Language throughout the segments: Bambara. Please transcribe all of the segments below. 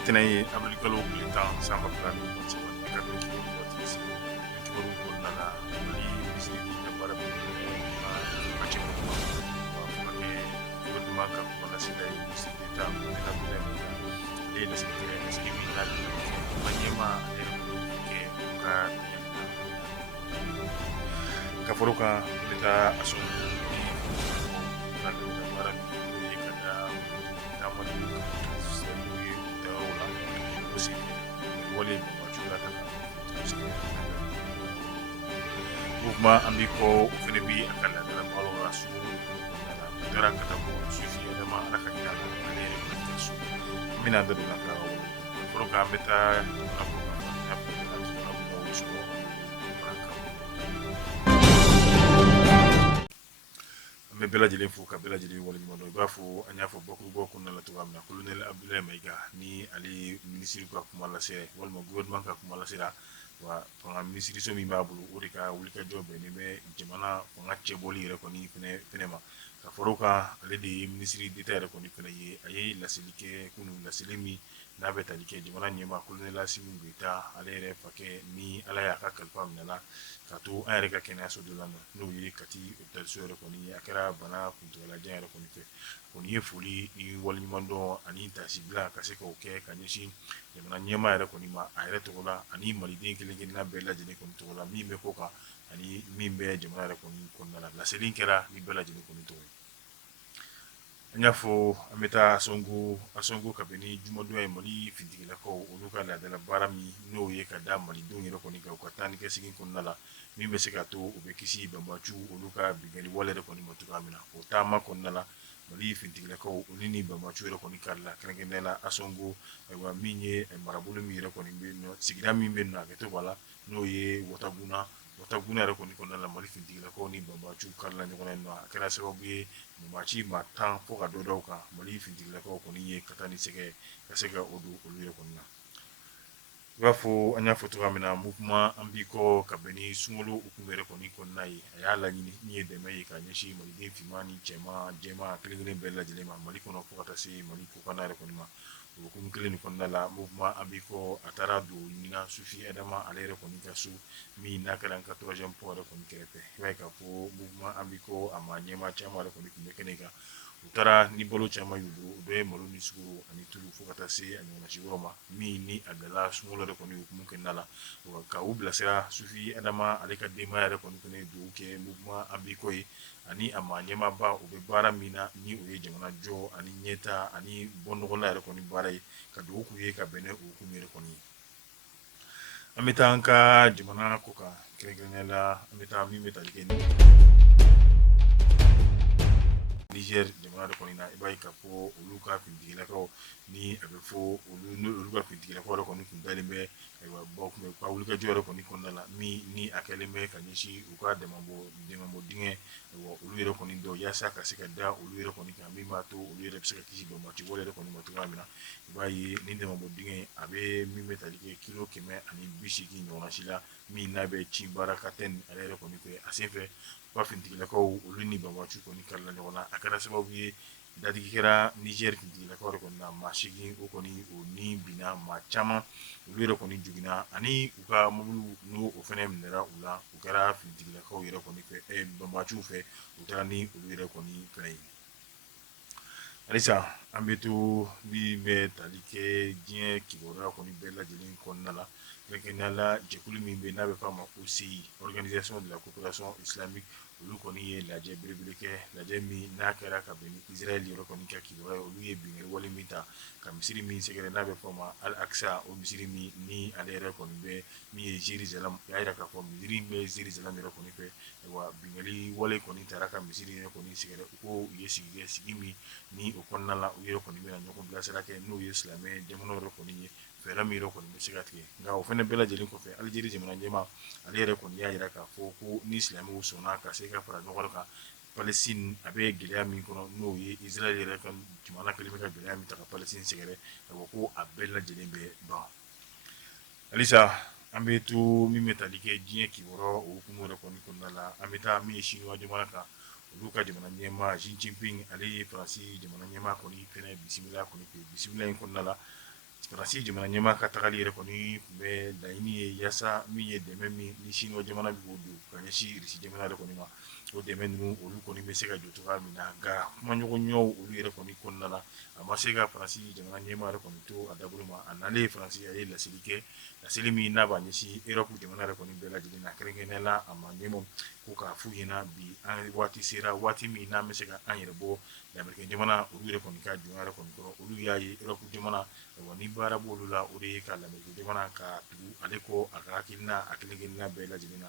tena ye abrikalo kulita samba plan ko ci wani ka do ki ko ti ci ki ko na la ni misri ki ka bara ko ma ci ko ma ko ke ko du ma ka ko la ci dai misri ki ta ko na bi le le ci ke ci mi na ma nyema e ko ke ka ka foruka bita asun ni na do da bara ni ka da na ma ni sai ni da wala aussi wale mo chula ta mouvement ambiko fene bi akala da malo rasu dara kata ko sufi da ma ala kan ya ale ko su mina da na ka foruka bita na ko na ko na ko su me bela jelen fo ka bela jelen wala nyuma do ba fo anya fo boku na la tuwa na colonel abdoulaye maiga ni ali ministre ko kuma la se wala mo gouvernement ka kuma la sera wa panga ministre so mi mabulu o de ka wuli ka jobe ni me jamana panga cheboli re ko ni fene ma ka foroka ale de ministre d'etat re ko ni fene ye ayi la silike kunu la silimi na beta like jamana nyema colonel asimu ngita ale re fake ni ala ya ka kalpa minala kato an yɛrɛ ka kɛnɛyaso dɔ la n'o ye kati hôpitalso yɛrɛ kɔni a kɛra bana kuntagalajan yɛrɛ kɔni fɛ kɔni ye foli ni waleɲuman dɔn ani tasibila ka se k'o kɛ ka ɲɛsin jamana ɲɛma yɛrɛ kɔni ma a yɛrɛ tɔgɔ la ani maliden kelen kelenna bɛɛ lajɛlen kɔni tɔgɔ la min bɛ ko kan ani min bɛ jamana yɛrɛ kɔni kɔnɔna la laseli kɛra ni bɛɛ lajɛlen kɔni tɔgɔ ye an y'a fɔ an bɛ taa asɔngo kabini jumadonya ye mali fintigilakaw olu ka laadala baara min n'o ye ka da malidenw yɛrɛ kɔni kan u ka taa ni kɛ segin kɔnɔna la min bɛ se ka to u bɛ kisi banbacu olu ka bingali wale yɛrɛ kɔni ma cogoya min na o taama kɔnɔna la mali fintigilakaw olu ni banbacu yɛrɛ kɔni kari la kɛrɛnkɛrɛnnenya la asɔngo ayiwa min ye marabolo min yɛrɛ kɔni bɛ yen nɔ sigida min bɛ yen nɔ a kɛ to b'a la n'o ye wataguna yɛrɛ kɔni kɔnɔna la mali fintigilakaw ni banbacu kari la ɲɔgɔn na yen nɔ a kɛra sababu ye maci ma 10 fo ka dɔ d'aw kan mali fintigilakaw kɔni ye ka taa ni sɛgɛ ka se ka o don olu yɛrɛ kɔni na i b'a fɔ an y'a fɔ cogoya min na mouvement an b'i kɔ ka bɛn ni sunkalo hukumu yɛrɛ kɔni kɔnɔna ye a y'a laɲini min ye dɛmɛ ye ka ɲɛsin maliden finman ni cɛman jɛman kelen kelen bɛɛ lajɛlen ma mali kɔnɔ fo ka taa se mali kokana yɛrɛ kɔni ma o hukumu kelen nin kɔnɔna la mouvement an b'i kɔ a taara don ɲina sufi adama ale yɛrɛ kɔni ka so min n'a kɛra n ka 3e pont yɛrɛ kɔni kɛrɛfɛ i b'a ye k'a fɔ mouvement an b'i kɔ a ma ɲɛma caman yɛrɛ kɔni tun bɛ kɛnɛ kan u taara ni balo caman y'u bolo u bɛ malo ni sugaro ani tulu fo ka taa se a ɲɔgɔnna si yɔrɔ ma min ni a bilala sunkalo yɛrɛ kɔni hukumu kɔnɔna la ka u bilasira sufi adama ale ka denbaya yɛrɛ kɔni fɛnɛ dugawu kɛ mouvement an b'i kɔ ye ani a ma ɲɛmaaba u bɛ baara min na ni o ye jamana jɔ ani ɲɛta ani bɔnɔgɔla yɛrɛ kɔni baara ye ka dugawu k'u ye ka bɛn ni o hukumu yɛrɛ kɔni ye an bɛ taa an ka jamana ko kan kɛrɛnkɛrɛnnenya la an bɛ taa min bɛ tali kɛ Niger jamana de kɔni na i b'a ye k'a fɔ olu ka fintigilakaw ni a bɛ fɔ olu ka fintigilakaw yɛrɛ kɔni tun dalen bɛ ayiwa u ka wulikajɔ yɛrɛ kɔni kɔnɔna la min ni a kɛlen bɛ ka ɲɛsin u ka dɛmɛbɔ dingɛ ayiwa olu yɛrɛ kɔni dɔ yaasa ka se ka da olu yɛrɛ kɔni kan min b'a to olu yɛrɛ bɛ se ka kisi banbati wale yɛrɛ kɔni ma cogoya min na i b'a ye ni dɛmɛbɔ dingɛ a bɛ min bɛ tali kɛ kilo 180 ɲɔgɔnna si la min n'a bɛ ci baara ka tɛ ale yɛrɛ kɔni fɛ a senfɛ ba fintigilakaw olu ni banbacu kɔni kari la ɲɔgɔn na a kɛra sababu ye dadigi kɛra Niger fintigilakaw yɛrɛ kɔni na maa 8 o kɔni o ni binna maa caman olu yɛrɛ kɔni juginna ani u ka mobiliw n'o o fɛnɛ minɛra u la u kɛra fintigilakaw yɛrɛ kɔni fɛ banbacuw fɛ u taara ni olu yɛrɛ kɔni fɛnɛ ye halisa an bɛ to min bɛ tali kɛ diɲɛ kibaruya kɔni bɛɛ lajɛlen kɔnɔna la kɛrɛnkɛrɛnnenya la jɛkulu min bɛ n'a bɛ f'a ma ko CI organisation de la coopération islamique olu kɔni ye lajɛ belebele kɛ lajɛ min n'a kɛra ka bɛn ni Israël yɛrɛ kɔni ka kibaruya ye olu ye bingani wale min ta ka misiri min sɛgɛrɛ n'a bɛ fɔ ma Al Aqsa o misiri min ni ale yɛrɛ kɔni bɛ min ye Jérusalem o y'a yira k'a fɔ misiri min bɛ Jérusalem yɛrɛ kɔni fɛ wa bingali wale kɔni taara ka misiri yɛrɛ kɔni sɛgɛrɛ u ko u ye sigi kɛ sigi min ni o kɔnɔna la u yɛrɛ kɔni bɛna ɲɔgɔn bilasira kɛ n'o ye silamɛ jamanaw yɛrɛ kɔni ye fɛɛrɛ min yɛrɛ kɔni bɛ se ka tigɛ nka o fɛnɛ bɛɛ lajɛlen kɔfɛ Aljeri jamana ɲɛmaa ale yɛrɛ kɔni y'a yira k'a fɔ ko ni silamɛw sɔnna ka se ka fara ɲɔgɔn kan Palestine a bɛ gɛlɛya min kɔnɔ n'o ye Israël yɛrɛ ka jamana kelen bɛ ka gɛlɛya min ta ka Palestine sɛgɛrɛ ka fɔ ko a bɛɛ lajɛlen bɛ ban halisa an bɛ to min bɛ tali kɛ diɲɛ kibaruya o hukumu yɛrɛ kɔni kɔnɔna la an bɛ taa min ye Chinois jamana kan olu ka jamana ɲɛmaa Xi Jinping ale ye Faransi jamana ɲɛmaa kɔni fɛnɛ bisimila kɔni bisimila in kɔnɔna la Faransi jamana ɲɛma ka tagali yɛrɛ kɔni tun bɛ laɲini ye yaasa min ye dɛmɛ min ni siniwa jamana bɛ k'o don ka ɲɛsin irisi jamana yɛrɛ kɔni ma o dɛmɛ ninnu olu kɔni bɛ se ka jɔ cogoya min na nka kumaɲɔgɔnyaw olu yɛrɛ kɔni kɔnɔna la a ma se ka Faransi jamana ɲɛma yɛrɛ kɔni to a dabolo ma a nalen Faransi a ye laseli kɛ laseli min n'a b'a ɲɛsin Europe jamana yɛrɛ kɔni bɛɛ lajɛlen na kɛrɛnkɛrɛnnenya la a ma ɲɛmaw ko k'a f'u ɲɛna bi an waati sera waati min n'an bɛ se ka an yɛrɛ bɔ l'Amérique jamana olu yɛrɛ kɔni ka jɔnya yɛrɛ kɔni kɔrɔ olu y'a ye Europe jamana ni baara b'olu la o de ye ka l'Amérique jamana ka tugu ale kɔ a ka hakilina a kelen-kelenna bɛɛ lajɛlen na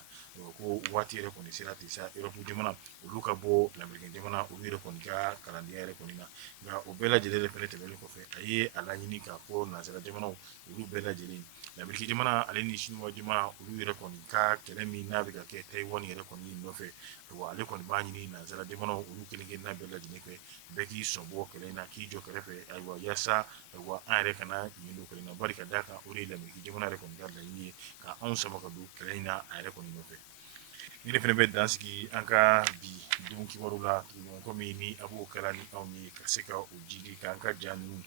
ko waati yɛrɛ kɔni sera ten sa Europe jamana olu ka bɔ l'Amérique jamana olu yɛrɛ kɔni ka kalandenya yɛrɛ kɔni na nka o bɛɛ lajɛlen de fɛnɛ tɛmɛnen kɔfɛ a ye a laɲini k'a fɔ nanzara jamanaw olu bɛɛ lajɛlen l'Amérique jamana ale ni chinois jamana olu yɛrɛ kɔni ka kɛlɛ min n'a bɛ ka kɛ Taïwan yɛrɛ kɔni nɔfɛ wa ale kɔni b'a ɲini nanzara jamanaw olu kelen-kelenna bɛɛ lajɛlen fɛ bɛɛ k'i sɔn bɔ kɛlɛ in na k'i jɔ kɛrɛfɛ ayiwa yaasa ayiwa an yɛrɛ kana ɲin don kɛlɛ in na bari ka d'a kan o de ye l'Amérique jamana yɛrɛ kɔni ka laɲini ye ka anw sama ka don kɛlɛ in na a yɛrɛ kɔni nɔfɛ ni de fɛnɛ bɛ dan sigi an ka bi don kibaru la tugunɲɔgɔn komi ni a b'o kɛra ni anw ye ka se ka o jidi k'an ka ja ninnu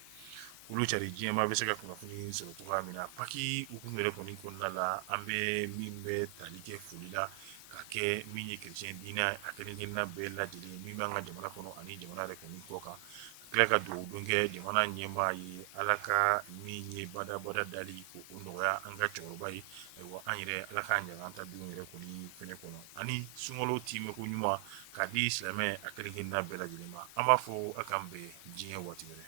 olu cari diɲɛma bɛ se ka kunnafoni sɔrɔ cogoya min na paki hukumu yɛrɛ kɔni kɔnɔna la an bɛ min bɛ tali kɛ foli la ka kɛ min ye chrétien diinɛ a kelen-kelenna bɛɛ lajɛlen min b'an ka jamana kɔnɔ ani jamana yɛrɛ kɔni kɔ kan ka tila ka dugawu don kɛ jamana ɲɛmaa ye ala ka min ye badabada dali ko o nɔgɔya an ka cɛkɔrɔba ye ayiwa an yɛrɛ ala k'an ɲaga an ta don yɛrɛ kɔni fɛnɛ kɔnɔ ani sunkalo timɛko ɲuman k'a di silamɛ a kelen-kelenna bɛɛ lajɛlen ma an b'a fɔ a k'an bɛn diɲɛ waati wɛrɛ